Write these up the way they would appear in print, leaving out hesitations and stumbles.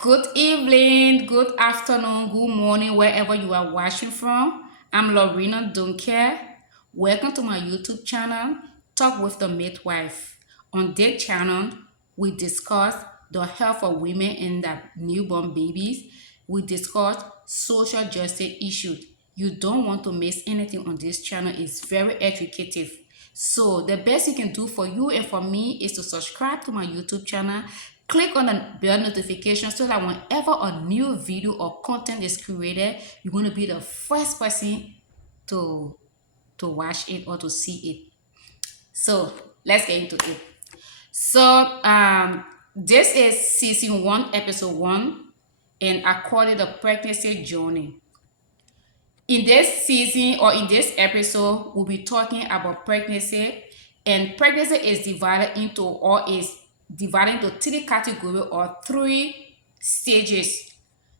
Good evening, good afternoon, good morning, wherever you are watching from. I'm Lorena Dunker. Welcome to my YouTube channel, Talk with the Midwife. On this channel, we discuss the health of women and their newborn babies. We discuss social justice issues. You don't want to miss anything on this channel. It's very educative. So the best you can do for you and for me is to subscribe to my YouTube channel. Click on the bell notification so that whenever a new video or content is created, you're going to be the first person to watch it or to see it. So let's get into it. So this is season 1, episode 1, and I call it the pregnancy journey. In this season or in this episode, we'll be talking about pregnancy, and pregnancy is divided into three categories or 3 stages.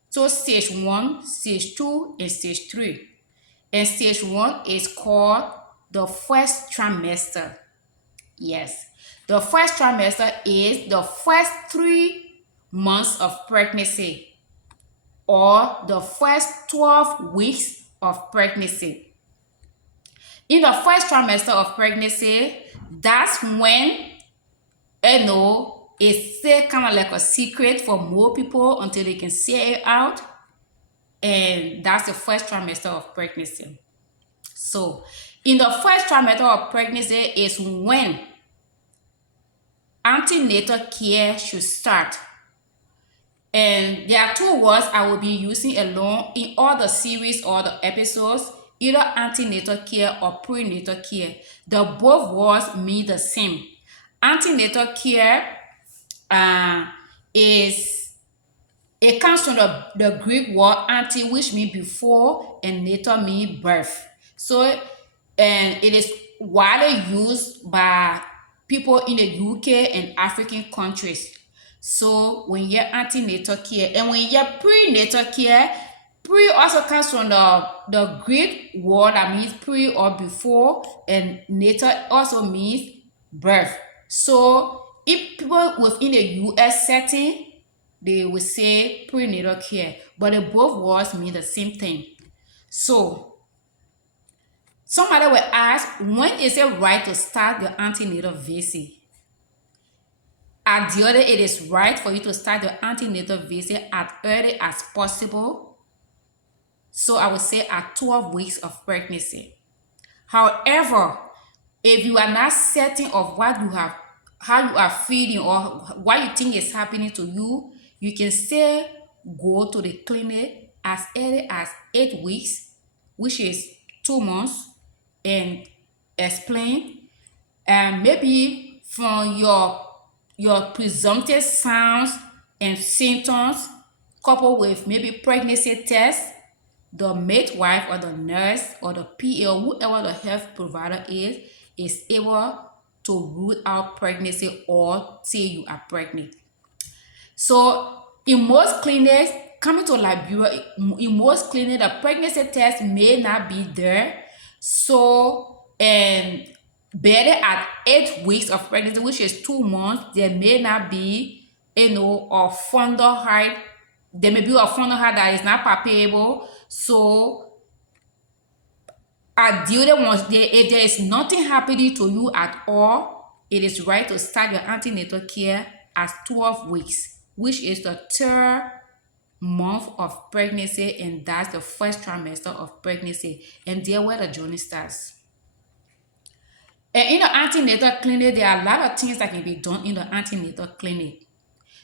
So stage 1, stage 2, and stage 3. And stage 1 is called the first trimester. Yes, the first trimester is the first 3 months of pregnancy or the first 12 weeks of pregnancy. In the first trimester of pregnancy, that's when it's still kind of like a secret for more people until they can say it out, and that's the first trimester of pregnancy. So in the first trimester of pregnancy is when antenatal care should start. And there are 2 words I will be using alone in all the series or the episodes, either antenatal care or prenatal care. The both words mean the same. Antenatal care it comes from the Greek word ante, which means before, and natal means birth. So, and it is widely used by people in the UK and African countries. So when you hear antenatal care and when you hear prenatal care, pre also comes from the Greek word that means pre or before, and natal also means birth. So if people within the US setting, they will say prenatal care, but the both words mean the same thing. So somebody will ask, when is it right to start the antenatal visit? Ideally, it is right for you to start your antenatal visit as early as possible. So I would say at 12 weeks of pregnancy. However, if you are not certain of how you are feeling or what you think is happening to you, you can still go to the clinic as early as 8 weeks, which is 2 months, and explain. And maybe from your presumptive signs and symptoms, coupled with maybe pregnancy tests, the midwife or the nurse or the PA or whoever the health provider is able to rule out pregnancy or say you are pregnant. So in most clinics, coming to Liberia, in most clinics, the pregnancy test may not be there. So, and better at 8 weeks of pregnancy, which is 2 months, there may not be, a fundal height. There may be a fundal height that is not palpable. So, ideally, if there is nothing happening to you at all, it is right to start your antenatal care at 12 weeks, which is the 3rd month of pregnancy, and that's the first trimester of pregnancy, and there where the journey starts. And in the antenatal clinic, there are a lot of things that can be done in the antenatal clinic.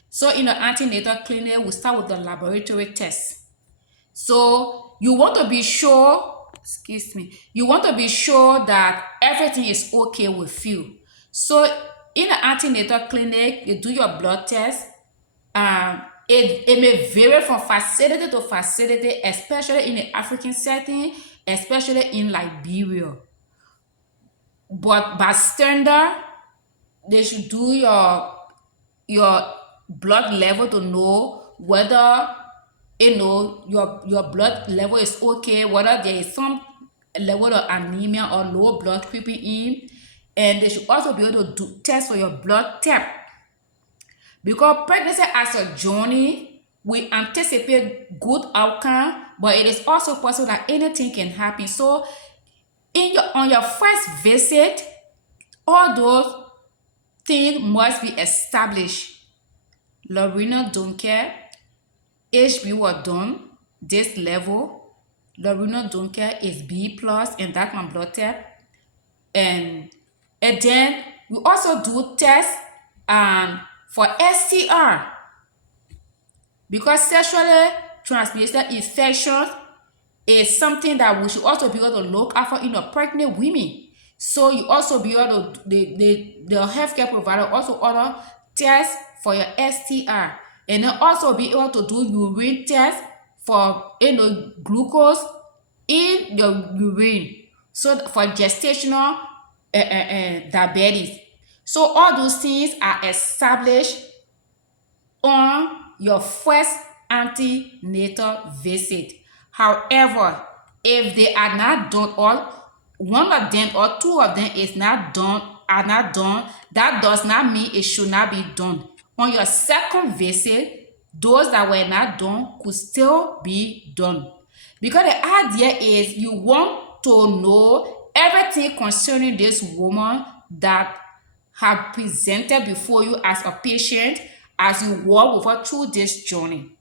So in the antenatal clinic, we start with the laboratory test. So you want to be sure, you want to be sure that everything is okay with you. So in the antenatal clinic, you do your blood test. It may vary from facility to facility, especially in the African setting, especially in Liberia. But by standard, they should do your blood level to know whether your blood level is okay, whether there is some level of anemia or low blood creeping in, and they should also be able to test for your blood tap. Because pregnancy as a journey, we anticipate good outcome, but it is also possible that anything can happen. So on your first visit, all those things must be established. Lorena don't care. HB was done. This level. Lorena don't care is B plus, and that's my blood test. And then we also do tests for STR, because sexually transmitted infections is something that we should also be able to look out for in the pregnant women. So you also be able to, the healthcare provider also order tests for your STR, and then also be able to do urine tests for glucose in the urine, so for gestational diabetes. So all those things are established on your first antenatal visit. However, if they are not done, or one of them or two of them is not done, that does not mean it should not be done. On your second visit, those that were not done could still be done. Because the idea is you want to know everything concerning this woman that have presented before you as a patient as you walk with her through this journey.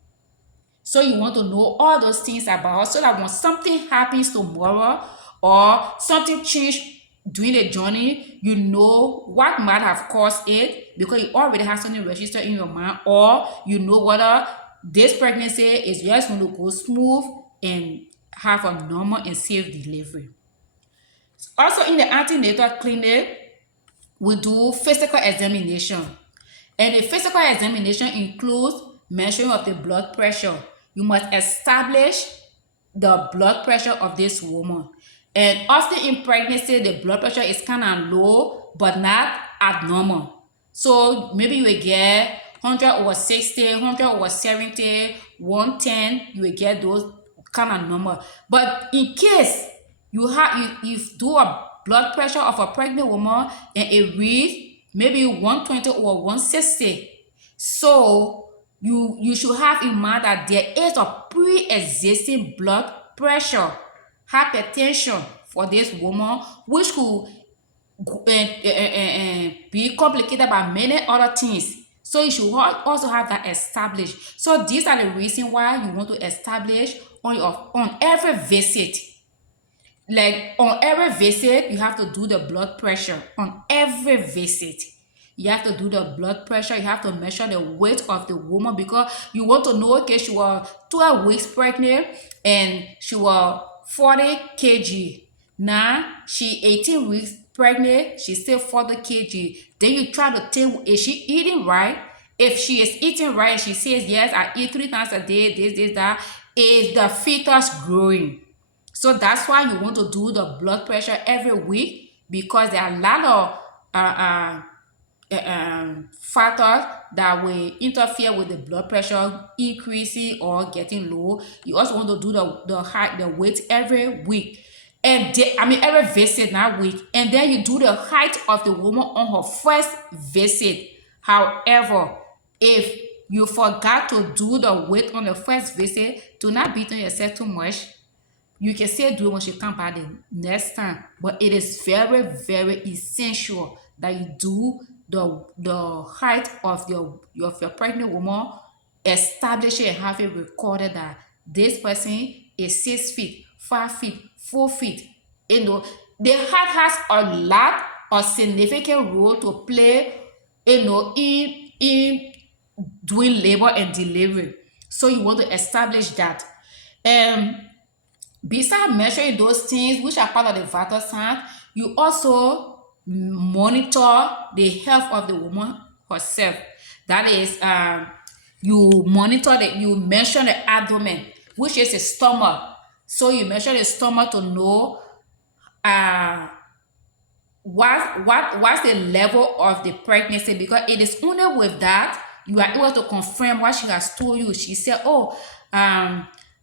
So you want to know all those things about her, so that when something happens tomorrow or something changed during the journey, you know what might have caused it, because you already have something registered in your mind, or you know whether this pregnancy is just going to go smooth and have a normal and safe delivery. Also in the antenatal clinic, we do physical examination. And the physical examination includes measuring of the blood pressure. You must establish the blood pressure of this woman. And often in pregnancy, the blood pressure is kind of low, but not abnormal. So maybe you will get 100/60, 100/70, 110, you will get those kind of number. But in case you do a blood pressure of a pregnant woman and it reads maybe 120/160, so you should have in mind that there is a pre-existing blood pressure, hypertension for this woman, which could be complicated by many other things. So you should also have that established. So these are the reasons why you want to establish on every visit. Like on every visit, you have to do the blood pressure. On every visit, you have to do the blood pressure. You have to measure the weight of the woman, because you want to know, okay, she was 12 weeks pregnant and she was 40 kg. Now she 18 weeks pregnant, she's still 40 kg. Then you try to think, is she eating right? If she is eating right, she says, yes, I eat 3 times a day, this, that, is the fetus growing? So that's why you want to do the blood pressure every week, because there are a lot of factors that will interfere with the blood pressure increasing or getting low. You also want to do the height, the weight every week, and every visit, not week. And then you do the height of the woman on her first visit. However, if you forgot to do the weight on the first visit, do not beat on yourself too much. You can still do it when she comes back the next time, but it is very, very essential that you do the height of your pregnant woman, establish it and have it recorded that this person is 6 feet, 5 feet, 4 feet. The height has a lot of significant role to play, in doing labor and delivery. So you want to establish that. Besides measuring those things, which are part of the vital signs, you also monitor the health of the woman herself. That is, you measure the abdomen, which is the stomach. So you measure the stomach to know what's the level of the pregnancy, because it is only with that you are able to confirm what she has told you. She said,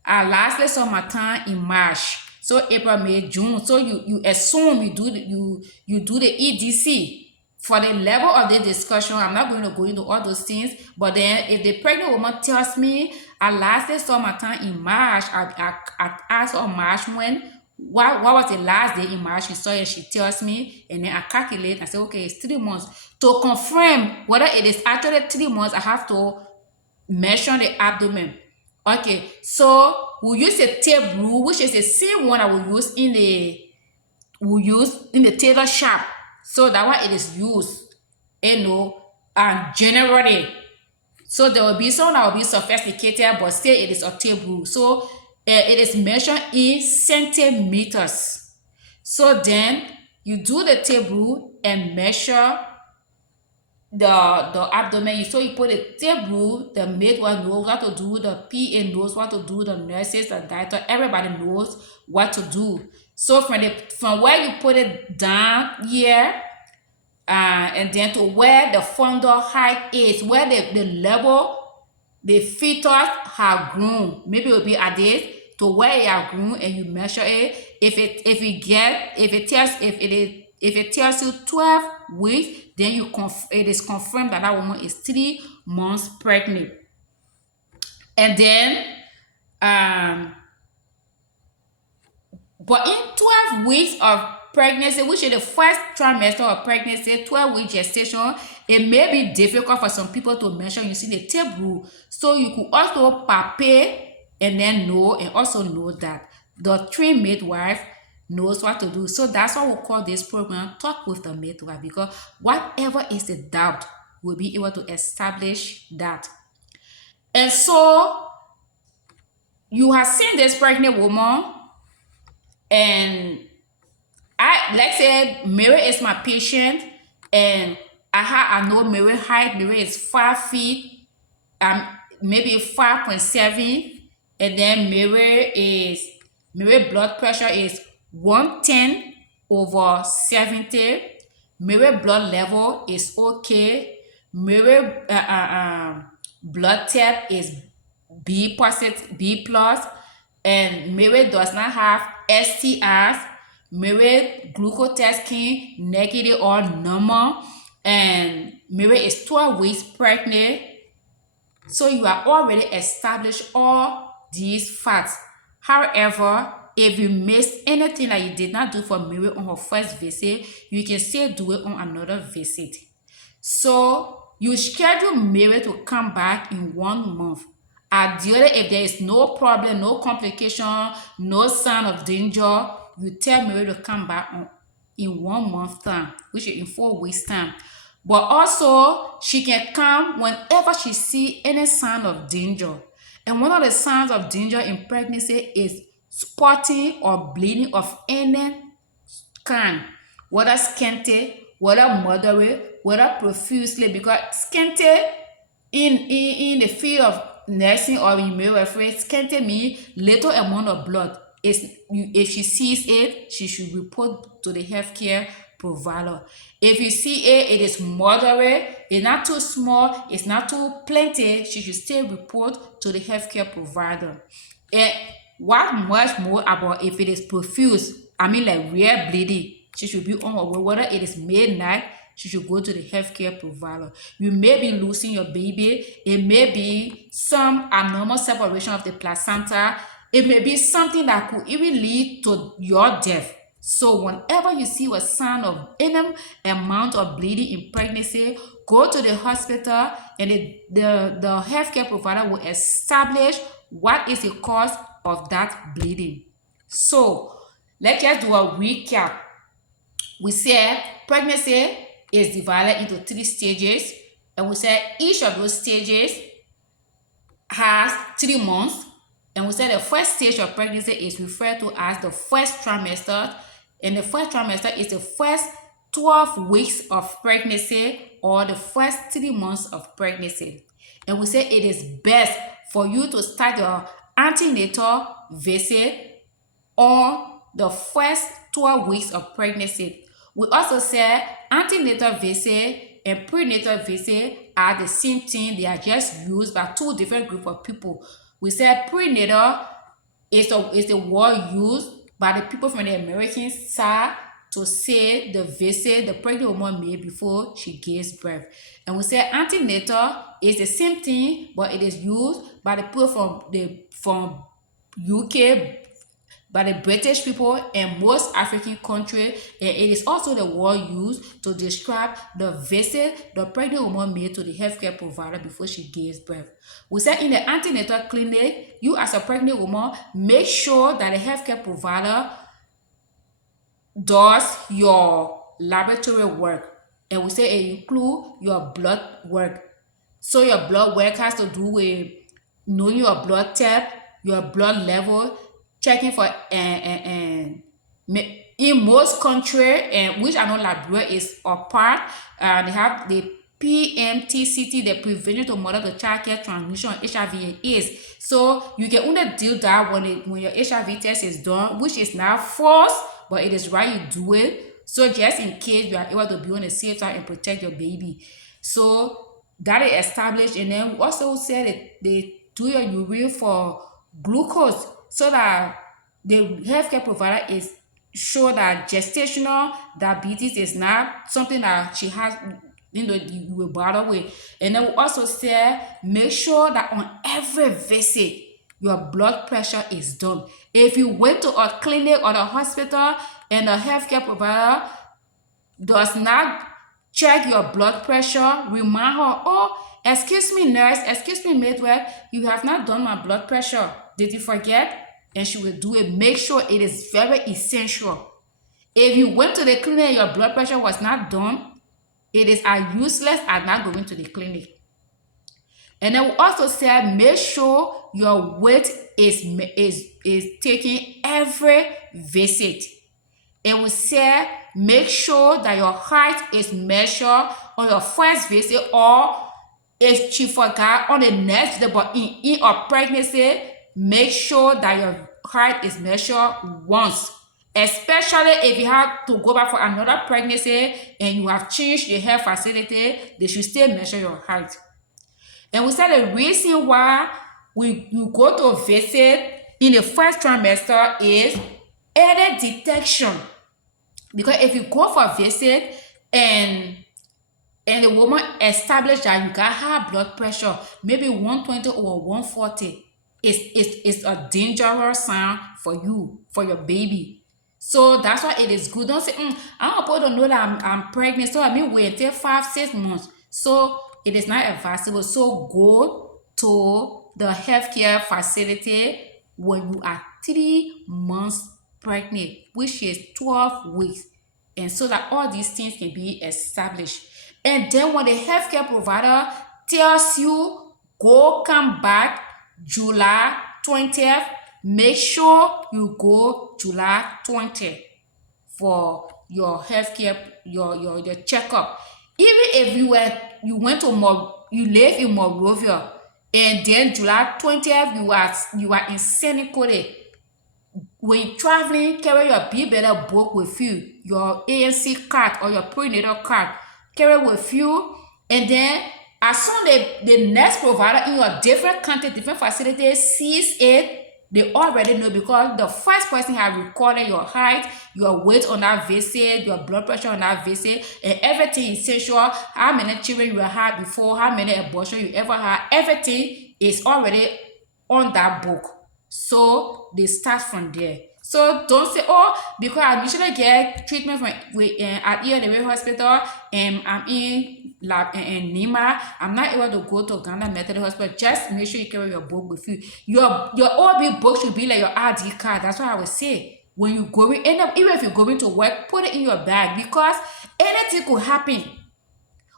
I lastly saw my time in March, so April, May, June. So you assume you do the EDC For the level of this discussion, I'm not going to go into all those things. But then, if the pregnant woman tells me, I lastly saw my time in March, I asked her March when, what was the last day in March she saw it, she tells me, and then I calculate, I say, okay, it's 3 months. To confirm whether it is actually 3 months, I have to measure the abdomen. Okay, so we use a tape rule, which is the same one I will use in the tailor shop. So that one it is used, generally. So there will be some that will be sophisticated, but still it is a tape rule. So it is measured in centimeters. So then you do the tape rule and measure the abdomen. So you put a tape rule, the midwife knows what to do, the PA knows what to do, the nurses, the doctor, everybody knows what to do. So from where you put it down here, and then to where the fundal height is, where the level the fetus have grown, maybe it will be at this to where it have grown, and you measure it. If it tells you 12 weeks, then it is confirmed that that woman is 3 months pregnant. And then but in 12 weeks of pregnancy, which is the first trimester of pregnancy, 12-week gestation, it may be difficult for some people to measure using the tape rule. So you could also palpate and then also know that the trained midwife knows what to do. So that's why we call this program Talk with the Midwife, because whatever is the doubt, we'll be able to establish that. And so you have seen this pregnant woman, and let's say Mary is my patient, and I know Mary height. Mary is 5 feet, maybe 5.7, and then Mary blood pressure is 110/70. Mary blood level is okay. Mary blood type is B positive, B plus, and Mary does not have STIs. Mary glucose test came negative or normal, and Mary is 12 weeks pregnant. So you have already established all these facts. However, if you missed anything that you did not do for Mary on her first visit, you can still do it on another visit. So you schedule Mary to come back in 1 month. Ideally, if there is no problem, no complication, no sign of danger, you tell Mary to come back in 1 month time, which is in 4 weeks time. But also, she can come whenever she sees any sign of danger. And one of the signs of danger in pregnancy is spotting or bleeding of any kind, whether scanty, whether moderate, whether profusely, because scanty in the field of nursing or in midwifery, scanty means little amount of blood. If she sees it, she should report to the healthcare provider. If you see it is moderate, it's not too small, it's not too plenty, she should still report to the healthcare provider. And what much more about if it is profuse, like rare bleeding, she should be on her way. Whether it is midnight, she should go to the healthcare provider. You may be losing your baby. It may be some abnormal separation of the placenta. It may be something that could even lead to your death. So whenever you see a sign of any amount of bleeding in pregnancy, go to the hospital, and the healthcare provider will establish what is the cause of that bleeding. So let's just do a recap. We said pregnancy is divided into 3 stages, and we said each of those stages has 3 months. And we said the first stage of pregnancy is referred to as the first trimester, and the first trimester is the first 12 weeks of pregnancy or the first 3 months of pregnancy. And we say it is best for you to start your antenatal visit on the first 12 weeks of pregnancy. We also said antenatal visit and prenatal visit are the same thing. They are just used by 2 different groups of people. We said prenatal is the word used by the people from the American side to say the visit the pregnant woman made before she gives birth. And we say antenatal is the same thing, but it is used by the people from UK, by the British people and most African countries, and it is also the word used to describe the visit the pregnant woman made to the healthcare provider before she gives birth. We said in the antenatal clinic, you as a pregnant woman, make sure that the healthcare provider does your laboratory work. And we say it include your blood work. So your blood work has to do with knowing your blood type, your blood level, checking for in most countries, and which I know Liberia is a part, they have the PMTCT, the Prevention to Mother to Child Care Transmission of HIV and AIDS. So you can only do that when your HIV test is done, which is not forced, but it is right you do it. So just in case you are able to be on a safe side and protect your baby. So that is established, and then we also said that they do your urine for glucose so that the healthcare provider is sure that gestational diabetes is not something that she has, you will bother with. And then we also say make sure that on every visit your blood pressure is done. If you went to a clinic or a hospital and the healthcare provider does not check your blood pressure, remind her, oh, excuse me nurse, excuse me midwife, you have not done my blood pressure. Did you forget? And she will do it. Make sure it is very essential. If you went to the clinic and your blood pressure was not done, it is as useless as not going to the clinic. And then we also said make sure your weight is taken every visit. And we said make sure that your height is measured on your first visit, or if she forgot on the next visit, but in a pregnancy, make sure that your height is measured once. Especially if you have to go back for another pregnancy and you have changed the health facility, they should still measure your height. And we said the reason why you go to visit in the first trimester is early detection. Because if you go for a visit and the woman established that you got high blood pressure, maybe 120 or 140, it's a dangerous sign for you, for your baby. So that's why it is good. Don't say, I'm supposed to know that I'm pregnant, so I mean wait until 5-6 months. So it is not advisable. So go to the healthcare facility when you are 3 months pregnant, which is 12 weeks. And so that all these things can be established. And then when the healthcare provider tells you, go come back July 20th, make sure you go July 20th for your healthcare, your checkup. Even if you went to you live in Monrovia, and then July 20th you are in Seneca. When you're traveling, carry your Be Better book with you, your ANC card or your prenatal card, carry with you. And then as soon as the next provider in your different country, different facility sees it, they already know, because the first person has recorded your height, your weight on that visit, your blood pressure on that visit, and everything essential, how many children you had before, how many abortions you ever had, everything is already on that book. So they start from there. So don't say, oh, because I usually get treatment from at the hospital and I'm in Nima, I'm not able to go to Ghana Methodist Hospital. Just make sure you carry your book with you. Your OB book should be like your ID card. That's what I would say. When you go, even if you're going to work, put it in your bag, because anything could happen.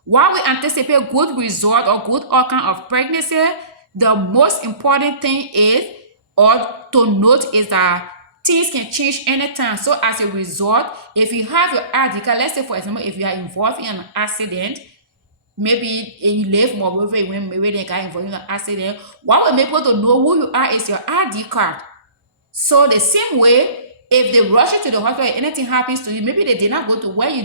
While we anticipate good result or good outcome of pregnancy, the most important thing is, or to note, is that things can change anytime. So as a result, if you have your ID card, let's say for example, if you are involved in an accident, maybe you live more over, maybe they got involved in an accident, what will make people to know who you are is your ID card. So the same way, if they rush you to the hospital, anything happens to you, maybe they did not go to where you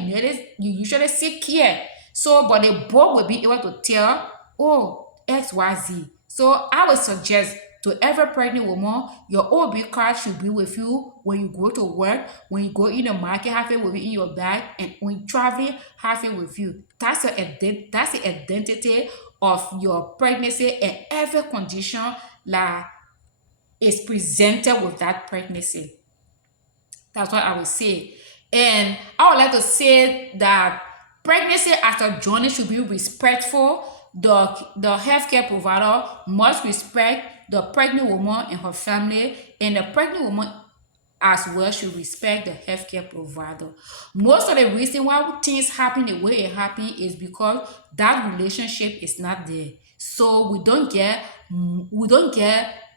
usually seek care. So, but the board will be able to tell, oh, XYZ. So I would suggest to every pregnant woman, your OB card should be with you when you go to work, when you go in the market, have it with you in your bag, and when you traveling, have it with you. That's that's the identity of your pregnancy and every condition that is presented with that pregnancy. That's what I would say. And I would like to say that pregnancy as a journey should be respectful. The healthcare provider must respect the pregnant woman and her family, and the pregnant woman as well should respect the healthcare provider. Most of the reason why things happen the way it happen is because that relationship is not there. So we don't get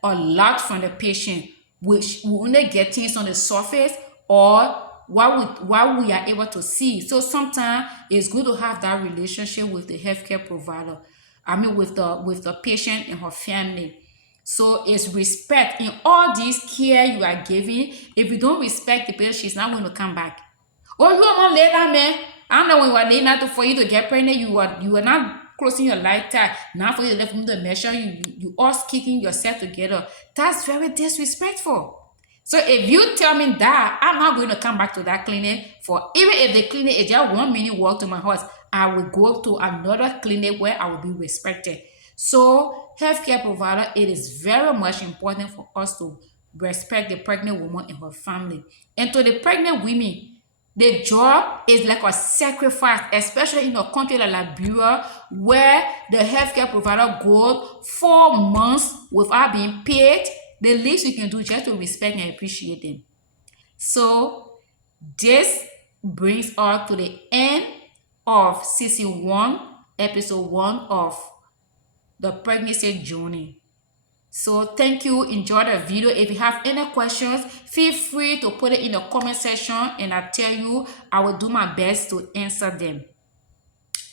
a lot from the patient, which we only get things on the surface or what we are able to see. So sometimes it's good to have that relationship with the healthcare provider. I mean with the patient and her family. So it's respect in all this care you are giving. If you don't respect the patient, she's not going to come back. Oh, you are not later, man. I know when you are laying out for you to get pregnant, you are not closing your life tag. Now for you to let them to measure you all kicking yourself together. That's very disrespectful. So if you tell me that, I'm not going to come back to that clinic for even if the clinic is just 1 minute walk to my house, I will go to another clinic where I will be respected. So healthcare provider, it is very much important for us to respect the pregnant woman and her family. And to the pregnant women, the job is like a sacrifice, especially in a country like Liberia, where the healthcare provider goes 4 months without being paid. The least we can do is just to respect and appreciate them. So this brings us to the end of season 1, episode 1 of the pregnancy journey. So thank you. Enjoy the video. If you have any questions, feel free to put it in the comment section and I tell you I will do my best to answer them.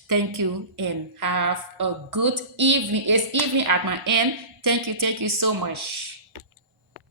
Thank you and have a good evening. It's evening at my end. Thank you so much.